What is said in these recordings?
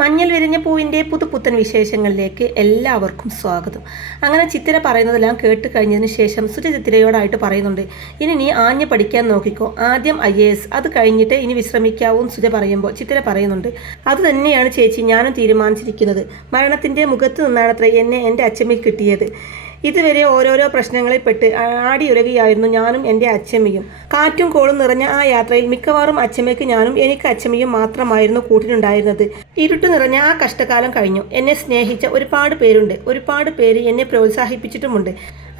മഞ്ഞൾ വിരിഞ്ഞ പൂവിൻ്റെ പുതുപുത്തൻ വിശേഷങ്ങളിലേക്ക് എല്ലാവർക്കും സ്വാഗതം. അങ്ങനെ ചിത്തിര പറയുന്നതെല്ലാം കേട്ട് കഴിഞ്ഞതിന് ശേഷം സുജ ചിത്തിരയോടായിട്ട് പറയുന്നുണ്ട്, ഇനി നീ ആഞ്ഞ് പഠിക്കാൻ നോക്കിക്കോ, ആദ്യം IAS, അത് കഴിഞ്ഞിട്ട് ഇനി വിശ്രമിക്കാവൂന്ന് സുജ പറയുമ്പോൾ ചിത്തിര പറയുന്നുണ്ട്, അത് തന്നെയാണ് ചേച്ചി ഞാനും തീരുമാനിച്ചിരിക്കുന്നത്. മരണത്തിൻ്റെ മുഖത്ത് നിന്നാണത്രേ എന്നെ എൻ്റെ അച്ഛമ്മയ്ക്ക് കിട്ടിയത്. ഇതുവരെ ഓരോരോ പ്രശ്നങ്ങളിൽ പെട്ട് ആടിയുലകിയായിരുന്നു ഞാനും എൻ്റെ അച്ഛമ്മയും. കാറ്റും കോളും നിറഞ്ഞ ആ യാത്രയിൽ മിക്കവാറും അച്ഛമ്മയ്ക്ക് ഞാനും എനിക്ക് അച്ഛമ്മയും മാത്രമായിരുന്നു കൂട്ടിനുണ്ടായിരുന്നത്. ഇരുട്ട് നിറഞ്ഞ ആ കഷ്ടകാലം കഴിഞ്ഞു. എന്നെ സ്നേഹിച്ച ഒരുപാട് പേരുണ്ട്, ഒരുപാട് പേര് എന്നെ പ്രോത്സാഹിപ്പിച്ചിട്ടുമുണ്ട്.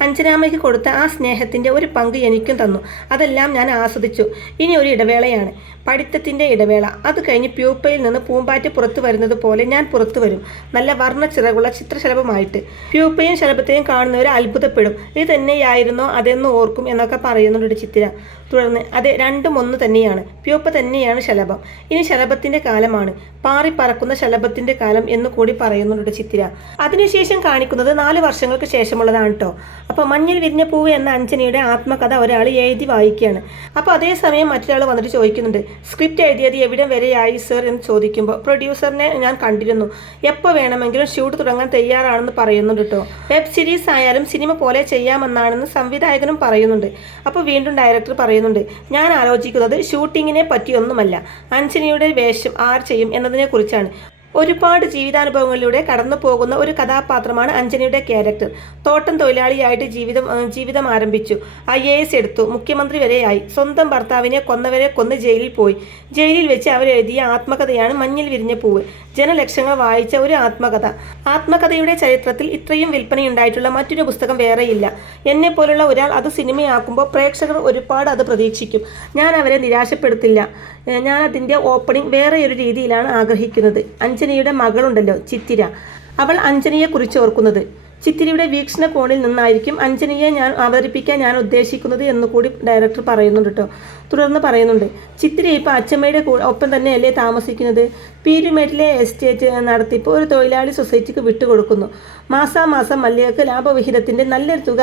അഞ്ജനാമ്മയ്ക്ക് കൊടുത്ത ആ സ്നേഹത്തിൻ്റെ ഒരു പങ്ക് എനിക്കും തന്നു. അതെല്ലാം ഞാൻ ആസ്വദിച്ചു. ഇനി ഒരു ഇടവേളയാണ്, പഠിത്തത്തിൻ്റെ ഇടവേള. അത് കഴിഞ്ഞ് പ്യൂപ്പയിൽ നിന്ന് പൂമ്പാറ്റ് പുറത്തു വരുന്നത് പോലെ ഞാൻ പുറത്തു വരും, നല്ല വർണ്ണച്ചിറകുള്ള ചിത്രശലഭമായിട്ട്. പ്യൂപ്പയും ശലഭത്തെയും കാണുന്നവർ അത്ഭുതപ്പെടും. ഇത് തന്നെയായിരുന്നോ അതെന്ന് ഓർക്കും എന്നൊക്കെ പറയുന്നുണ്ട് ചിത്തിര. തുടർന്ന് അതെ, രണ്ടും ഒന്ന് തന്നെയാണ്. പ്യൂപ്പ തന്നെയാണ് ശലഭം. ഇനി ശലഭത്തിൻ്റെ കാലമാണ്, പാറിപ്പറക്കുന്ന ശലഭത്തിൻ്റെ കാലം എന്ന് കൂടി പറയുന്നുണ്ട് ചിത്തിര. അതിനുശേഷം കാണിക്കുന്നത് 4 വർഷങ്ങൾക്ക് ശേഷമുള്ളതാണ് കേട്ടോ. അപ്പോൾ മഞ്ഞൾ വിരിഞ്ഞ പൂവ് എന്ന അഞ്ജനയുടെ ആത്മകഥ ഒരാൾ എഴുതി വായിക്കുകയാണ്. അപ്പോൾ അതേസമയം മറ്റൊരാൾ വന്നിട്ട് ചോദിക്കുന്നുണ്ട്, സ്ക്രിപ്റ്റ് എഴുതിയത് എവിടെ വരെയായി സർ എന്ന് ചോദിക്കുമ്പോൾ പ്രൊഡ്യൂസറിനെ ഞാൻ കണ്ടിരുന്നു, എപ്പോൾ വേണമെങ്കിലും ഷൂട്ട് തുടങ്ങാൻ തയ്യാറാണെന്ന് പറയുന്നുണ്ട് കേട്ടോ. വെബ് സീരീസ് ആയാലും സിനിമ പോലെ ചെയ്യാമെന്നാണെന്ന് സംവിധായകനും പറയുന്നുണ്ട്. അപ്പോൾ വീണ്ടും ഡയറക്ടർ പറയുന്നുണ്ട്, ഞാൻ ആലോചിക്കുന്നത് ഷൂട്ടിങ്ങിനെ പറ്റിയൊന്നുമല്ല, അഞ്ജനയുടെ വേഷം ആർ ചെയ്യും എന്നതിനെ കുറിച്ചാണ്. ഒരുപാട് ജീവിതാനുഭവങ്ങളിലൂടെ കടന്നു പോകുന്ന ഒരു കഥാപാത്രമാണ് അഞ്ജനയുടെ ക്യാരക്ടർ. തോട്ടം തൊഴിലാളിയായിട്ട് ജീവിതം ആരംഭിച്ചു, IAS എടുത്തു, മുഖ്യമന്ത്രി വരെയായി, സ്വന്തം ഭർത്താവിനെ കൊന്നവരെ കൊന്ന് ജയിലിൽ പോയി. ജയിലിൽ വെച്ച് അവരെഴുതിയ ആത്മകഥയാണ് മഞ്ഞൾ വിരിഞ്ഞ പൂവ്. ജനലക്ഷങ്ങൾ വായിച്ച ഒരു ആത്മകഥ. ആത്മകഥയുടെ ചരിത്രത്തിൽ ഇത്രയും വിൽപ്പനയുണ്ടായിട്ടുള്ള മറ്റൊരു പുസ്തകം വേറെയില്ല. എന്നെപ്പോലുള്ള ഒരാൾ അത് സിനിമയാക്കുമ്പോൾ പ്രേക്ഷകർ ഒരുപാട് അത് പ്രതീക്ഷിക്കും. ഞാൻ അവരെ നിരാശപ്പെടുത്തില്ല. ഞാൻ അതിൻ്റെ ഓപ്പണിംഗ് വേറെ ഒരു രീതിയിലാണ് ആഗ്രഹിക്കുന്നത്. അഞ്ജനയുടെ മകളുണ്ടല്ലോ ചിത്തിര, അവൾ അഞ്ജനയെക്കുറിച്ച് ഓർക്കുന്നത്. ചിത്തിരിയുടെ വീക്ഷണകോണിൽ നിന്നായിരിക്കും അഞ്ജനയെ ഞാൻ അവതരിപ്പിക്കാൻ ഞാൻ ഉദ്ദേശിക്കുന്നത് എന്നുകൂടി ഡയറക്ടർ പറയുന്നുണ്ട് കേട്ടോ. തുടർന്ന് പറയുന്നുണ്ട്, ചിത്തിരി ഇപ്പോൾ അച്ഛമ്മയുടെ ഒപ്പം തന്നെയല്ലേ താമസിക്കുന്നത്. പീരുമേട്ടിലെ എസ്റ്റേറ്റ് നടത്തിപ്പോൾ ഒരു തൊഴിലാളി സൊസൈറ്റിക്ക് വിട്ടുകൊടുക്കുന്നു. മാസാമാസം മല്ലികക്ക് ലാഭവിഹിതത്തിൻ്റെ നല്ലൊരു തുക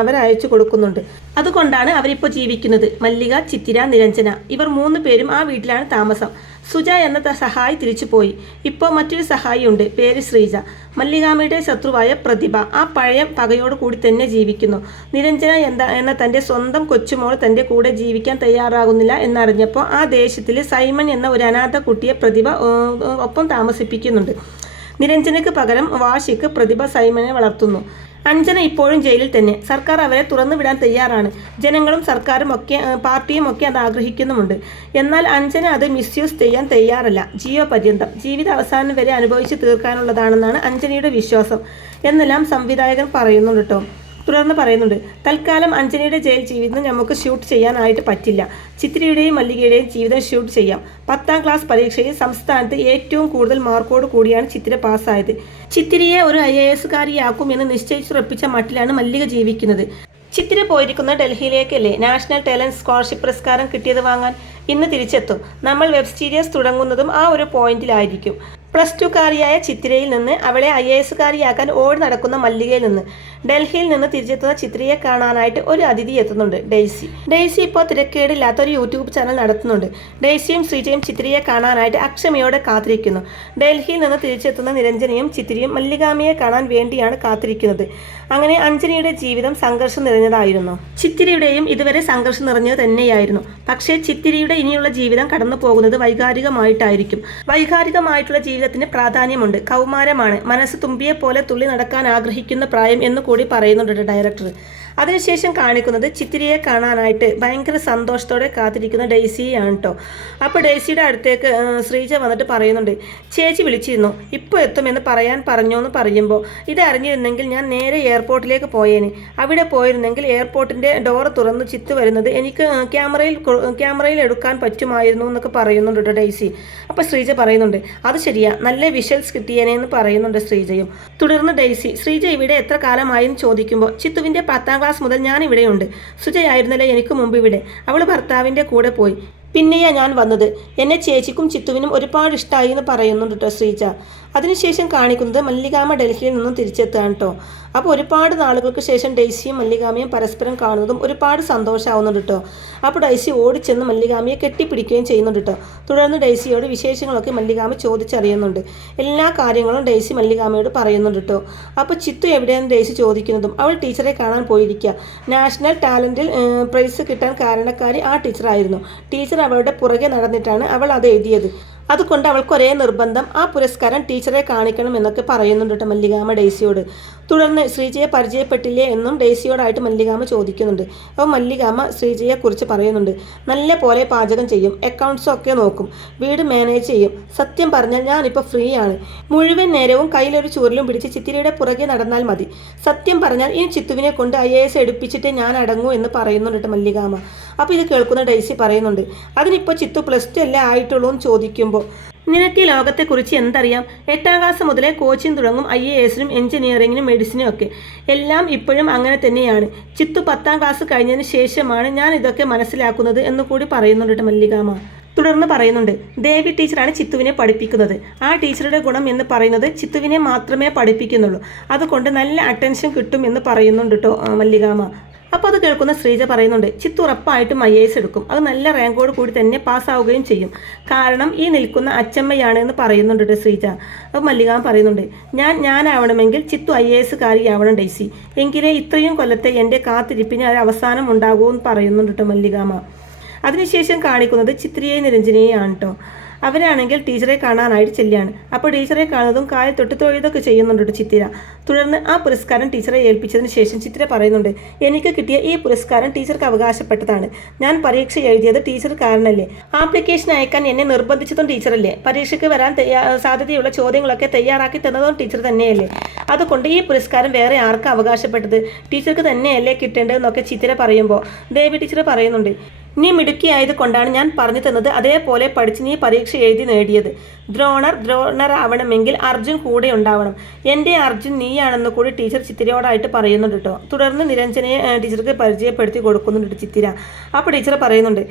അവരയച്ചു കൊടുക്കുന്നുണ്ട്. അതുകൊണ്ടാണ് അവരിപ്പോൾ ജീവിക്കുന്നത്. മല്ലിക, ചിത്തിര, നിരഞ്ജന, ഇവർ 3 പേരും ആ വീട്ടിലാണ് താമസം. സുജ എന്ന സഹായി തിരിച്ചു പോയി. ഇപ്പോൾ മറ്റൊരു സഹായിയുണ്ട്, പേര് ശ്രീജ. മല്ലികാമ്മയുടെ ശത്രുവായ പ്രതിഭ ആ പഴയ പകയോട് കൂടി തന്നെ ജീവിക്കുന്നു. നിരഞ്ജന എന്ന തൻ്റെ സ്വന്തം കൊച്ചുമോൾ തൻ്റെ കൂടെ ജീവിക്കാൻ തയ്യാറാകുന്നില്ല എന്നറിഞ്ഞപ്പോൾ ആ ദേശത്തിൽ സൈമൺ എന്ന ഒരു അനാഥ കുട്ടിയെ പ്രതിഭ ഒപ്പം താമസിപ്പിക്കുന്നുണ്ട്. നിരഞ്ജനയ്ക്ക് പകരം വാശിക്ക് പ്രതിഭ സൈമനെ വളർത്തുന്നു. അഞ്ജന ഇപ്പോഴും ജയിലിൽ തന്നെ. സർക്കാർ അവരെ തുറന്നു വിടാൻ തയ്യാറാണ്. ജനങ്ങളും സർക്കാരും ഒക്കെ പാർട്ടിയും ഒക്കെ അത് ആഗ്രഹിക്കുന്നുമുണ്ട്. എന്നാൽ അഞ്ജന അത് മിസ്യൂസ് ചെയ്യാൻ തയ്യാറല്ല. ജീവപര്യന്തം, ജീവിത അവസാനം വരെ അനുഭവിച്ച് തീർക്കാനുള്ളതാണെന്നാണ് അഞ്ജനയുടെ വിശ്വാസം എന്നെല്ലാം സംവിധായകൻ പറയുന്നുണ്ട് കേട്ടോ. തുടർന്ന് പറയുന്നുണ്ട്, തൽക്കാലം അഞ്ജനയുടെ ജയിൽ ജീവിതം നമുക്ക് ഷൂട്ട് ചെയ്യാനായിട്ട് പറ്റില്ല. ചിത്തിരയുടെയും മല്ലികയുടെയും ജീവിതം ഷൂട്ട് ചെയ്യാം. 10ാം ക്ലാസ് പരീക്ഷയിൽ സംസ്ഥാനത്ത് ഏറ്റവും കൂടുതൽ മാർക്കോട് കൂടിയാണ് ചിത്തിര പാസ്സായത്. ചിത്തിരയെ ഒരു IASകാരിയാക്കും എന്ന് നിശ്ചയിച്ചുറപ്പിച്ച മട്ടിലാണ് മല്ലിക ജീവിക്കുന്നത്. ചിത്തിര പോയിരിക്കുന്ന ഡൽഹിയിലേക്കല്ലേ നാഷണൽ ടാലൻറ്റ് സ്കോളർഷിപ്പ് പുരസ്കാരം കിട്ടിയത് വാങ്ങാൻ. ഇന്ന് തിരിച്ചെത്തും. നമ്മൾ വെബ് സീരീസ് തുടങ്ങുന്നതും ആ ഒരു പോയിന്റിലായിരിക്കും. +2കാരിയായ ചിത്തിരയിൽ നിന്ന് അവളെ IASകാരിയാക്കാൻ ഓടി നടക്കുന്ന മല്ലികയിൽ നിന്ന് ഡൽഹിയിൽ നിന്ന് തിരിച്ചെത്തുന്ന ചിത്തിരയെ കാണാനായിട്ട് ഒരു അതിഥി എത്തുന്നുണ്ട്, ഡെയ്സി ഇപ്പോൾ തിരക്കേടില്ലാത്ത ഒരു യൂട്യൂബ് ചാനൽ നടത്തുന്നുണ്ട്. ഡെയ്സിയും ശ്രീജയും ചിത്തിരയെ കാണാനായിട്ട് അക്ഷമയോടെ കാത്തിരിക്കുന്നു. ഡൽഹിയിൽ നിന്ന് തിരിച്ചെത്തുന്ന നിരഞ്ജനയും ചിത്തിരയും മല്ലികാമ്മയെ കാണാൻ വേണ്ടിയാണ് കാത്തിരിക്കുന്നത്. അങ്ങനെ അഞ്ജനയുടെ ജീവിതം സംഘർഷം നിറഞ്ഞതായിരുന്നു. ചിത്തിരയുടെയും ഇതുവരെ സംഘർഷം നിറഞ്ഞത് തന്നെയായിരുന്നു. പക്ഷേ ചിത്തിരയുടെ ഇനിയുള്ള ജീവിതം കടന്നു പോകുന്നത് വൈകാരികമായിട്ടായിരിക്കും. വൈകാരികമായിട്ടുള്ള ജീവിതത്തിന് പ്രാധാന്യമുണ്ട്. കൗമാരമാണ്, മനസ്സ് തുമ്പിയെ പോലെ തുള്ളി നടക്കാൻ ആഗ്രഹിക്കുന്ന പ്രായം എന്ന് കൂടി പറയുന്നുണ്ട് ഡയറക്ടർ. അതിനുശേഷം കാണിക്കുന്നത് ചിത്തിരയെ കാണാനായിട്ട് ഭയങ്കര സന്തോഷത്തോടെ കാത്തിരിക്കുന്ന ഡെയ്സിയാണ് കേട്ടോ. അപ്പോൾ ഡെയ്സിയുടെ അടുത്തേക്ക് ശ്രീജ വന്നിട്ട് പറയുന്നുണ്ട്, ചേച്ചി വിളിച്ചിരുന്നു, ഇപ്പോൾ എത്തുമെന്ന് പറഞ്ഞോ എന്ന് പറയുമ്പോൾ, ഇത് അറിഞ്ഞിരുന്നെങ്കിൽ ഞാൻ നേരെ എയർപോർട്ടിലേക്ക് പോയേനെ. അവിടെ പോയിരുന്നെങ്കിൽ എയർപോർട്ടിൻ്റെ ഡോറ് തുറന്ന് ചിത്തു വരുന്നത് എനിക്ക് ക്യാമറയിൽ എടുക്കാൻ പറ്റുമായിരുന്നു എന്നൊക്കെ പറയുന്നുണ്ട് കേട്ടോ ഡെയ്സി. അപ്പോൾ ശ്രീജ പറയുന്നുണ്ട്, അത് ശരിയാ, നല്ല വിഷ്വൽസ് കിട്ടിയേനെ എന്ന് പറയുന്നുണ്ട് ശ്രീജയും. തുടർന്ന് ഡെയ്സി, ശ്രീജ ഇവിടെ എത്ര കാലമായെന്ന് ചോദിക്കുമ്പോൾ, ചിത്തുവിൻ്റെ 10ാം ക്ലാസ് മുതൽ ഞാൻ ഇവിടെയുണ്ട്. സുജയായിരുന്നല്ലേ എനിക്ക് മുമ്പ് ഇവിടെ. അവൾ ഭർത്താവിൻ്റെ കൂടെ പോയി. പിന്നെയാ ഞാൻ വന്നത്. എന്നെ ചേച്ചിക്കും ചിത്തുവിനും ഒരുപാട് ഇഷ്ടമായി എന്ന് പറയുന്നുണ്ട് കേട്ടോ ശ്രീജ. അതിനുശേഷം കാണിക്കുന്നത് മല്ലികാമ്മ ഡൽഹിയിൽ നിന്നും തിരിച്ചെത്തുകയാണ് കേട്ടോ. അപ്പോൾ ഒരുപാട് നാളുകൾക്ക് ശേഷം ഡെയ്സിയും മല്ലികാമ്മയും പരസ്പരം കാണുന്നതും ഒരുപാട് സന്തോഷമാവുന്നുണ്ട് കേട്ടോ. അപ്പോൾ ഡെയ്സി ഓടിച്ചെന്ന് മല്ലികാമ്മയെ കെട്ടിപ്പിടിക്കുകയും ചെയ്യുന്നുണ്ട് കേട്ടോ. തുടർന്ന് ഡെയ്സിയോട് വിശേഷങ്ങളൊക്കെ മല്ലികാമ്മ ചോദിച്ചറിയുന്നുണ്ട്. എല്ലാ കാര്യങ്ങളും ഡെയ്സി മല്ലികാമ്മയോട് പറയുന്നുണ്ട് കേട്ടോ. അപ്പോൾ ചിത്തു എവിടെയാണ് ഡെയ്സി ചോദിക്കുന്നതും അവൾ ടീച്ചറെ കാണാൻ പോയിരിക്കുക. നാഷണൽ ടാലൻറ്റിൽ പ്രൈസ് കിട്ടാൻ കാരണക്കാരി ആ ടീച്ചറായിരുന്നു. ടീച്ചർ അവളുടെ പുറകെ നടന്നിട്ടാണ് അവൾ അത് എഴുതിയത്. അതുകൊണ്ട് അവൾക്ക് ഒരേ നിർബന്ധം, ആ പുരസ്കാരം ടീച്ചറെ കാണിക്കണം എന്നൊക്കെ പറയുന്നുണ്ട് കേട്ടോ മല്ലികാമ്മ ഡെയ്സിയോട്. തുടർന്ന് ശ്രീജയെ പരിചയപ്പെട്ടില്ലേ എന്നും ഡെയ്സിയോടായിട്ട് മല്ലികാമ്മ ചോദിക്കുന്നുണ്ട്. അപ്പോൾ മല്ലികാമ്മ ശ്രീജയെക്കുറിച്ച് പറയുന്നുണ്ട്. നല്ല പോലെ പാചകം ചെയ്യും, അക്കൗണ്ട്സൊക്കെ നോക്കും, വീട് മാനേജ് ചെയ്യും. സത്യം പറഞ്ഞാൽ ഞാനിപ്പോൾ ഫ്രീ ആണ്. മുഴുവൻ നേരവും കയ്യിലൊരു ചൂരലും പിടിച്ച് ചിത്തിരയുടെ പുറകെ നടന്നാൽ മതി. സത്യം പറഞ്ഞാൽ ഈ ചിത്തുവിനെ കൊണ്ട് IAS എടുപ്പിച്ചിട്ട് ഞാൻ അടങ്ങൂ എന്ന് പറയുന്നുണ്ട് കേട്ടോ മല്ലികാമ്മ. അപ്പോൾ ഇത് കേൾക്കുന്ന ഡെയ്സി പറയുന്നുണ്ട്, അതിനിപ്പോൾ ചിത്തു +2 അല്ലേ ആയിട്ടുള്ളൂ എന്ന് ചോദിക്കുമ്പോൾ നിനക്ക് ഈ ലോകത്തെക്കുറിച്ച് എന്തറിയാം? 8ാം ക്ലാസ് മുതലേ കോച്ചിങ് തുടങ്ങും, IASനും എഞ്ചിനീയറിങ്ങിനും മെഡിസിനും ഒക്കെ. എല്ലാം ഇപ്പോഴും അങ്ങനെ തന്നെയാണ്. ചിത്തു 10ാം ക്ലാസ് കഴിഞ്ഞതിന് ശേഷമാണ് ഞാൻ ഇതൊക്കെ മനസ്സിലാക്കുന്നത് എന്ന് കൂടി പറയുന്നുണ്ട് മല്ലികാമ്മ. തുടർന്ന് പറയുന്നുണ്ട്, ദേവി ടീച്ചറാണ് ചിത്തുവിനെ പഠിപ്പിക്കുന്നത്. ആ ടീച്ചറുടെ ഗുണം എന്ന് പറയുന്നത് ചിത്തുവിനെ മാത്രമേ പഠിപ്പിക്കുന്നുള്ളൂ. അതുകൊണ്ട് നല്ല അറ്റൻഷൻ കിട്ടും എന്ന് പറയുന്നുണ്ട് കേട്ടോ മല്ലികാമ്മ. അപ്പോൾ അത് കേൾക്കുന്ന ശ്രീജ പറയുന്നുണ്ട്, ചിത്തു ഉറപ്പായിട്ടും IAS എടുക്കും, അത് നല്ല റാങ്കോട് കൂടി തന്നെ പാസ്സാവുകയും ചെയ്യും. കാരണം ഈ നിൽക്കുന്ന അച്ചമ്മയാണ് എന്ന് പറയുന്നുണ്ട് ശ്രീജ. അപ്പോൾ മല്ലികാമ്മ പറയുന്നുണ്ട്, ഞാനാവണമെങ്കിൽ ചിത്തു IAS കാരിയാവണം ഡെയ്സി, എങ്കിലേ ഇത്രയും കൊല്ലത്തെ എൻ്റെ കാത്തിരിപ്പിന് ഒരു അവസാനം ഉണ്ടാകൂ എന്ന് പറയുന്നുണ്ട് കേട്ടോ മല്ലികാമ്മ. അതിനുശേഷം കാണിക്കുന്നത് ചിത്രയെയും നിരഞ്ജനെയാണ് കേട്ടോ. അവരാണെങ്കിൽ ടീച്ചറെ കാണാനായിട്ട് ചെല്ലുകയാണ്. അപ്പോൾ ടീച്ചറെ കാണുന്നതും കാലിൽ തൊട്ട് തൊഴുതൊക്കെ ചെയ്യുന്നുണ്ട് ചിത്തിര. തുടർന്ന് ആ പുരസ്കാരം ടീച്ചറെ ഏൽപ്പിച്ചതിന് ശേഷം ചിത്തിര പറയുന്നുണ്ട്, എനിക്ക് കിട്ടിയ ഈ പുരസ്കാരം ടീച്ചർക്ക് അവകാശപ്പെട്ടതാണ്. ഞാൻ പരീക്ഷ എഴുതിയത് ടീച്ചർ കാരണല്ലേ. ആപ്ലിക്കേഷൻ അയക്കാൻ എന്നെ നിർബന്ധിച്ചതും ടീച്ചറല്ലേ. പരീക്ഷയ്ക്ക് വരാൻ സാധ്യതയുള്ള ചോദ്യങ്ങളൊക്കെ തയ്യാറാക്കി തന്നതും ടീച്ചർ തന്നെയല്ലേ. അതുകൊണ്ട് ഈ പുരസ്കാരം വേറെ ആർക്കും അവകാശപ്പെട്ടത്? ടീച്ചർക്ക് തന്നെയല്ലേ കിട്ടേണ്ടതെന്നൊക്കെ ചിത്തിര പറയുമ്പോൾ ദേവി ടീച്ചർ പറയുന്നുണ്ട്, നീ മിടുക്കിയായത് കൊണ്ടാണ് ഞാൻ പറഞ്ഞു തന്നത് അതേപോലെ പഠിച്ച് നീ പരീക്ഷ എഴുതി നേടിയത്. ദ്രോണർ ആവണമെങ്കിൽ അർജുൻ കൂടെ ഉണ്ടാവണം. എൻ്റെ അർജുൻ നീയാണെന്ന് കൂടി ടീച്ചർ ചിത്തിരയോടായിട്ട് പറയുന്നുണ്ട് കേട്ടോ. തുടർന്ന് നിരഞ്ജനയെ ടീച്ചർക്ക് പരിചയപ്പെടുത്തി കൊടുക്കുന്നുണ്ട് ചിത്തിര. അപ്പോൾ ടീച്ചർ പറയുന്നുണ്ട്,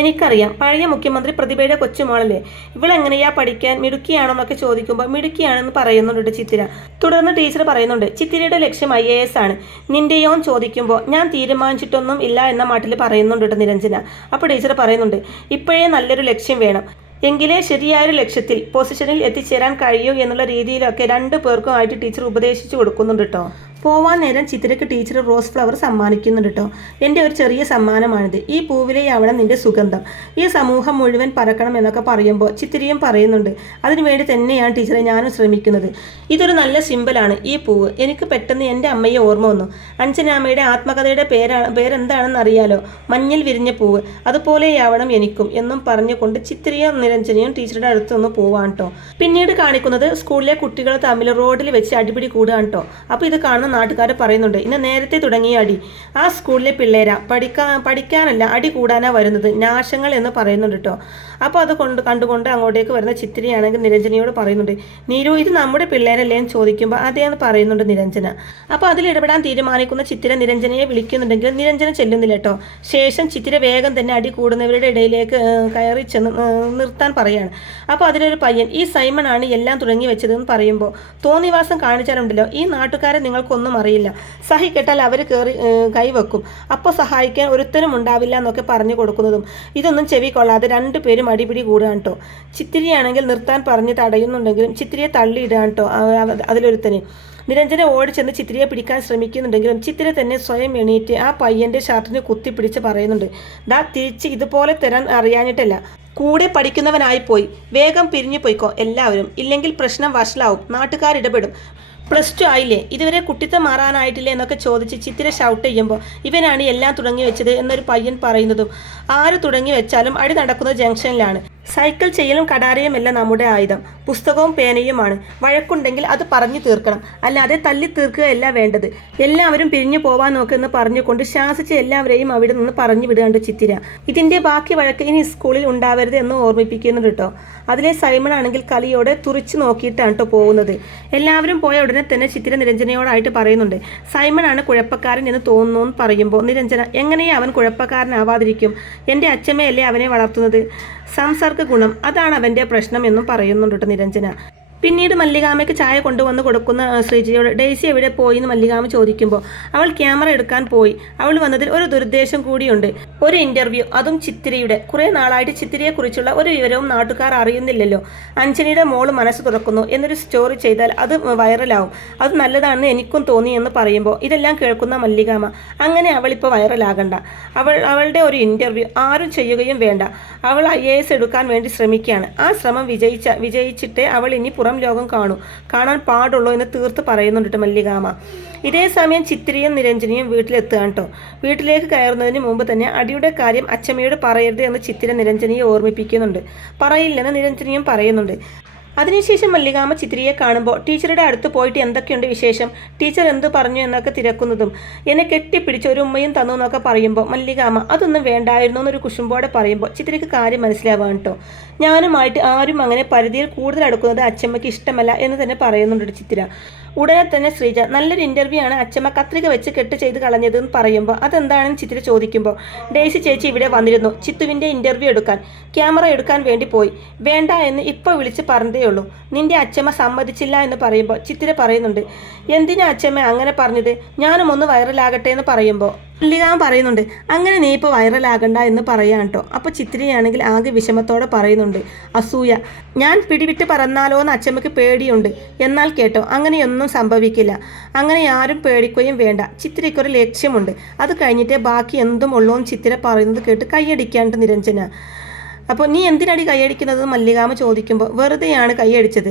എനിക്കറിയാം, പഴയ മുഖ്യമന്ത്രി പ്രതിഭയുടെ കൊച്ചുമോളല്ലേ, ഇവളെങ്ങനെയാ പഠിക്കാൻ, മിടുക്കിയാണോന്നൊക്കെ ചോദിക്കുമ്പോൾ മിടുക്കിയാണെന്ന് പറയുന്നുണ്ട് ചിത്തിര. തുടർന്ന് ടീച്ചർ പറയുന്നുണ്ട്, ചിത്തിരയുടെ ലക്ഷ്യം IAS ആണ്, നിൻ്റെയോ ചോദിക്കുമ്പോൾ ഞാൻ തീരുമാനിച്ചിട്ടൊന്നും ഇല്ല എന്ന മട്ടിൽ പറയുന്നുണ്ട് നിരഞ്ജന. അപ്പോൾ ടീച്ചർ പറയുന്നുണ്ട്, ഇപ്പോഴേ നല്ലൊരു ലക്ഷ്യം വേണം, എങ്കിലേ ശരിയായൊരു ലക്ഷ്യത്തിൽ പൊസിഷനിൽ എത്തിച്ചേരാൻ കഴിയൂ എന്നുള്ള രീതിയിലൊക്കെ 2 പേർക്കും ആയിട്ട് ടീച്ചർ ഉപദേശിച്ചു കൊടുക്കുന്നുണ്ട് കേട്ടോ. പോവാൻ നേരം ചിത്രയ്ക്ക് ടീച്ചർ റോസ് ഫ്ലവർ സമ്മാനിക്കുന്നുണ്ട് കേട്ടോ. എൻ്റെ ഒരു ചെറിയ സമ്മാനമാണിത്, ഈ പൂവിലെയാവണം നിൻ്റെ സുഗന്ധം, ഈ സമൂഹം മുഴുവൻ പരക്കണം എന്നൊക്കെ പറയുമ്പോൾ ചിത്തിരിയും പറയുന്നുണ്ട്, അതിനുവേണ്ടി തന്നെയാണ് ടീച്ചറെ ഞാനും ശ്രമിക്കുന്നത്. ഇതൊരു നല്ല സിമ്പിളാണ് ഈ പൂവ്. എനിക്ക് പെട്ടെന്ന് എൻ്റെ അമ്മയെ ഓർമ്മ വന്നു. അഞ്ജനാമ്മയുടെ ആത്മകഥയുടെ പേരെന്താണെന്ന് അറിയാലോ, മഞ്ഞിൽ വിരിഞ്ഞ പൂവ്, അതുപോലെയാവണം എനിക്കും എന്നും പറഞ്ഞുകൊണ്ട് ചിത്തിരിയും നിരഞ്ജനയും ടീച്ചറുടെ അടുത്തൊന്ന് പോവാണ് കേട്ടോ. പിന്നീട് കാണിക്കുന്നത് സ്കൂളിലെ കുട്ടികൾ തമ്മിൽ റോഡിൽ വെച്ച് അടിപിടി കൂടുകയാണ് കേട്ടോ. അപ്പോൾ ഇത് കാണുന്ന നാട്ടുകാർ പറയുന്നുണ്ട്, ഇന്ന് നേരത്തെ തുടങ്ങിയ അടി, ആ സ്കൂളിലെ പിള്ളേരാ, പഠിക്കാനല്ല അടി കൂടാനാ വരുന്നത്, നാശങ്ങൾ എന്ന് പറയുന്നുണ്ട് കേട്ടോ. അപ്പോൾ അത് കണ്ടുകൊണ്ട് അങ്ങോട്ടേക്ക് വരുന്ന ചിത്തിരിയാണെങ്കിൽ നിരഞ്ജനയോട് പറയുന്നുണ്ട്, നീരു ഇത് നമ്മുടെ പിള്ളേരല്ലേ എന്ന് ചോദിക്കുമ്പോൾ അതേന്ന് പറയുന്നുണ്ട് നിരഞ്ജന. അപ്പോൾ അതിൽ ഇടപെടാൻ തീരുമാനിക്കുന്ന ചിത്തിര നിരഞ്ജനയെ വിളിക്കുന്നുണ്ടെങ്കിൽ നിരഞ്ജന ചെല്ലുന്നില്ല കേട്ടോ. ശേഷം ചിത്തിര വേഗം തന്നെ അടി കൂടുന്നവരുടെ ഇടയിലേക്ക് കയറി ചെന്ന് നിർത്താൻ പറയാണ്. അപ്പോൾ അതിലൊരു പയ്യൻ, ഈ സൈമൺ ആണ് എല്ലാം തുടങ്ങി വെച്ചതെന്ന് പറയുമ്പോൾ തോന്നിവാസം കാണിച്ചാലുണ്ടല്ലോ, ഈ നാട്ടുകാരെ നിങ്ങൾക്കൊന്നും അറിയില്ല, സഹിക്കെട്ടാൽ അവർ കൈവെക്കും, അപ്പോൾ സഹായിക്കാൻ ഒരുത്തനും ഉണ്ടാവില്ല എന്നൊക്കെ പറഞ്ഞു കൊടുക്കുന്നതും ഇതൊന്നും ചെവി കൊള്ളാതെ 2 പേരും അടിപിടി കൂടുകയാണ് കേട്ടോ. ചിത്തിരിയാണെങ്കിൽ നിർത്താൻ പറഞ്ഞ് തടയുന്നുണ്ടെങ്കിലും ചിത്തിരിയെ തള്ളിയിടുകയാണ് കേട്ടോ അതിലൊരുത്തന്. നിരഞ്ജന ഓടിച്ചെന്ന് ചിത്തിരിയെ പിടിക്കാൻ ശ്രമിക്കുന്നുണ്ടെങ്കിലും ചിത്തിര തന്നെ സ്വയം എണീറ്റ് ആ പയ്യൻ്റെ ഷർട്ടിന് കുത്തിപ്പിടിച്ച് പറയുന്നുണ്ട്, തിരിച്ച് ഇതുപോലെ തരാൻ അറിയാഞ്ഞിട്ടല്ല, കൂടെ പഠിക്കുന്നവനായിപ്പോയി, വേഗം പിരിഞ്ഞു പോയിക്കോ എല്ലാവരും, ഇല്ലെങ്കിൽ പ്രശ്നം വഷളാവും, നാട്ടുകാരിടപെടും. +2 ആയില്ലേ, ഇതുവരെ കുട്ടിത്തം മാറാനായിട്ടില്ലേ എന്നൊക്കെ ചോദിച്ച് ചിത്തിര ഷൗട്ട് ചെയ്യുമ്പോൾ ഇവനാണ് എല്ലാം തുടങ്ങി വെച്ചത് എന്നൊരു പയ്യൻ പറയുന്നതും, ആര് തുടങ്ങി വെച്ചാലും അടി നടക്കുന്നത് ജംഗ്ഷനിലാണ്, സൈക്കിൾ ചെയ്യലും കടാരയുമല്ല നമ്മുടെ ആയുധം, പുസ്തകവും പേനയുമാണ്, വഴക്കുണ്ടെങ്കിൽ അത് പറഞ്ഞു തീർക്കണം, അല്ലാതെ തല്ലി തീർക്കുകയല്ല വേണ്ടത്, എല്ലാവരും പിരിഞ്ഞു പോവാൻ നോക്കുമെന്ന് പറഞ്ഞുകൊണ്ട് ശാസിച്ച് എല്ലാവരെയും അവിടെ നിന്ന് പറഞ്ഞു വിടുകയുണ്ട് ചിത്തിര. ഇതിൻ്റെ ബാക്കി വഴക്ക് ഇനി സ്കൂളിൽ ഉണ്ടാവരുത് എന്ന് ഓർമ്മിപ്പിക്കുന്നുണ്ട് കേട്ടോ. അതിലെ സൈമൺ ആണെങ്കിൽ കലിയോടെ തുറിച്ചു നോക്കിയിട്ടാണ് കേട്ടോ പോകുന്നത്. എല്ലാവരും പോയ ഉടനെ തന്നെ ചിത്തിര നിരഞ്ജനയോടായിട്ട് പറയുന്നുണ്ട്, സൈമൺ ആണ് കുഴപ്പക്കാരൻ എന്ന് തോന്നുന്നു എന്ന് പറയുമ്പോൾ നിരഞ്ജന, എങ്ങനെയാ അവൻ കുഴപ്പക്കാരനാവാതിരിക്കും, എൻ്റെ അച്ഛമ്മയല്ലേ അവനെ വളർത്തുന്നത്, സംസർഗ ഗുണം അതാണ് അവൻ്റെ പ്രശ്നം എന്നും പറയുന്നുണ്ട് കേട്ടോ നിരഞ്ജന. പിന്നീട് മല്ലികാമയ്ക്ക് ചായ കൊണ്ടുവന്ന് കൊടുക്കുന്ന ശ്രീജയോട് ഡെയ്സി എവിടെ പോയി എന്ന് മല്ലികാമ ചോദിക്കുമ്പോൾ അവൾ ക്യാമറ എടുക്കാൻ പോയി. അവൾ വന്നതിൽ ഒരു ദുരുദ്ദേശം കൂടിയുണ്ട്. ഒരു ഇന്റർവ്യൂ, അതും ചിത്തിരയുടെ. കുറേ നാളായിട്ട് ചിത്തിരയെക്കുറിച്ചുള്ള ഒരു വിവരവും നാട്ടുകാർ അറിയുന്നില്ലല്ലോ. അഞ്ജനിയുടെ മോള് മനസ്സ് തുറക്കുന്നു എന്നൊരു സ്റ്റോറി ചെയ്താൽ അത് വൈറലാവും. അത് നല്ലതാണെന്ന് എനിക്കും തോന്നി എന്ന് പറയുമ്പോൾ ഇതെല്ലാം കേൾക്കുന്ന മല്ലികാമ അങ്ങനെ അവളിപ്പോൾ വൈറലാകണ്ട. അവളുടെ ഒരു ഇന്റർവ്യൂ ആരും ചെയ്യുകയും വേണ്ട. അവൾ IAS എടുക്കാൻ വേണ്ടി ശ്രമിക്കുകയാണ്. ആ ശ്രമം വിജയിച്ചിട്ടേ അവൾ ഇനി ലോകം കാണാൻ പാടുള്ളൂ എന്ന് തീർത്ത് പറയുന്നുണ്ട് മല്ലികാമ. ഇതേ സമയം ചിത്തിരയും നിരഞ്ജനിയും വീട്ടിലെത്തുകയാണ് കേട്ടോ. വീട്ടിലേക്ക് കയറുന്നതിന് മുമ്പ് തന്നെ അടിയുടെ കാര്യം അച്ചമ്മയോട് പറയരുത് എന്ന് ചിത്തിര നിരഞ്ജനിയെ ഓർമ്മിപ്പിക്കുന്നുണ്ട്. പറയില്ലെന്ന് നിരഞ്ജനിയും പറയുന്നുണ്ട്. അതിനുശേഷം മല്ലികാമ ചിത്തിരയെ കാണുമ്പോൾ ടീച്ചറുടെ അടുത്ത് പോയിട്ട് എന്തൊക്കെയുണ്ട് വിശേഷം, ടീച്ചർ എന്ത് പറഞ്ഞു എന്നൊക്കെ തിരക്കുന്നതും എന്നെ കെട്ടിപ്പിടിച്ച് ഒരു ഉമ്മയും തന്നു എന്നൊക്കെ പറയുമ്പോൾ മല്ലികാമ അതൊന്നും വേണ്ടായിരുന്നു എന്നൊരു കുശുമ്പോടെ പറയുമ്പോൾ ചിത്തിരയ്ക്ക് കാര്യം മനസ്സിലാവാൻ കേട്ടോ. ഞാനുമായിട്ട് ആരും അങ്ങനെ പരിധിയിൽ കൂടുതൽ അടുക്കുന്നത് അച്ചമ്മയ്ക്ക് ഇഷ്ടമല്ല എന്ന് തന്നെ പറയുന്നുണ്ട് ചിത്തിര. ഉടനെ തന്നെ ശ്രീജ നല്ലൊരു ഇന്റർവ്യൂ ആണ് അച്ചമ്മ കത്രിക വെച്ച് കെട്ട് ചെയ്ത് കളഞ്ഞതെന്ന് പറയുമ്പോൾ അതെന്താണെന്ന് ചിത്തിര ചോദിക്കുമ്പോൾ ഡെയ്സി ചേച്ചി ഇവിടെ വന്നിരുന്നു ചിത്തുവിൻ്റെ ഇന്റർവ്യൂ എടുക്കാൻ, ക്യാമറ എടുക്കാൻ വേണ്ടി പോയി. വേണ്ട എന്ന് ഇപ്പോൾ വിളിച്ച് പറഞ്ഞതേ ഉള്ളൂ. നിന്റെ അച്ചമ്മ സമ്മതിച്ചില്ല എന്ന് പറയുമ്പോൾ ചിത്തിര പറയുന്നുണ്ട് എന്തിനാ അച്ചമ്മ അങ്ങനെ പറഞ്ഞത്, ഞാനും ഒന്ന് വൈറലാകട്ടെ എന്ന് പറയുമ്പോൾ മല്ലികാമ പറയുന്നുണ്ട് അങ്ങനെ നീ ഇപ്പോൾ വൈറലാകണ്ട എന്ന് പറയാൻ കേട്ടോ. അപ്പോൾ ചിത്തിരയാണെങ്കിൽ ആകെ വിഷമത്തോടെ പറയുന്നുണ്ട് അസൂയ, ഞാൻ പിടിവിട്ട് പറന്നാലോ എന്ന് അച്ചമ്മയ്ക്ക് പേടിയുണ്ട്. എന്നാൽ കേട്ടോ അങ്ങനെയൊന്നും സംഭവിക്കില്ല. അങ്ങനെ ആരും പേടിക്കുകയും വേണ്ട. ചിത്തിരയ്ക്കൊരു ലക്ഷ്യമുണ്ട്, അത് കഴിഞ്ഞിട്ടേ ബാക്കി എന്തും ഉള്ളൂ എന്ന് ചിത്തിര പറയുന്നത് കേട്ട് കൈയടിക്കാണ്ട് നിരഞ്ജന. അപ്പോൾ നീ എന്തിനടി കൈയടിക്കുന്നത് മല്ലികാമ ചോദിക്കുമ്പോൾ വെറുതെയാണ് കൈയടിച്ചത്,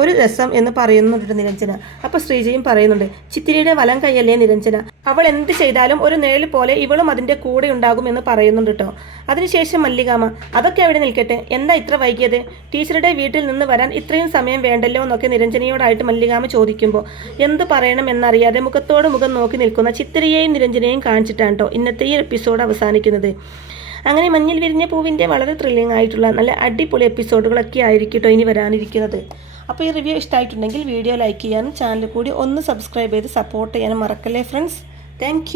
ഒരു രസം എന്ന് പറയുന്നുണ്ട് നിരഞ്ജന. അപ്പോൾ ശ്രീജയും പറയുന്നുണ്ട് ചിത്തിരയുടെ വലം കൈയല്ലേ നിരഞ്ജന, അവൾ എന്ത് ചെയ്താലും ഒരു നിഴൽ പോലെ ഇവളും അതിൻ്റെ കൂടെ ഉണ്ടാകും എന്ന് പറയുന്നുണ്ട് കേട്ടോ. അതിനുശേഷം മല്ലികാമ അതൊക്കെ അവിടെ നിൽക്കട്ടെ, എന്താ ഇത്ര വൈകിയത്, ടീച്ചറുടെ വീട്ടിൽ നിന്ന് വരാൻ ഇത്രയും സമയം വേണ്ടല്ലോ എന്നൊക്കെ നിരഞ്ജനയോടായിട്ട് മല്ലികാമ ചോദിക്കുമ്പോൾ എന്ത് പറയണം എന്നറിയാതെ മുഖത്തോട് മുഖം നോക്കി നിൽക്കുന്ന ചിത്തിരയെയും നിരഞ്ജനയെയും കാണിച്ചിട്ടാണ് കേട്ടോ ഇന്നത്തെ ഈ എപ്പിസോഡ് അവസാനിക്കുന്നത്. അങ്ങനെ മഞ്ഞിൽ വിരിഞ്ഞ പൂവിൻ്റെ വളരെ ത്രില്ലിംഗ് ആയിട്ടുള്ള നല്ല അടിപൊളി എപ്പിസോഡുകളൊക്കെ ആയിരിക്കും കേട്ടോ ഇനി വരാനിരിക്കുന്നത്. അപ്പോൾ ഈ റിവ്യൂ ഇഷ്ടമായിട്ടുണ്ടെങ്കിൽ വീഡിയോ ലൈക്ക് ചെയ്യാനും ചാനൽ കൂടി ഒന്ന് സബ്സ്ക്രൈബ് ചെയ്ത് സപ്പോർട്ട് ചെയ്യാനും മറക്കല്ലേ ഫ്രണ്ട്സ്. താങ്ക്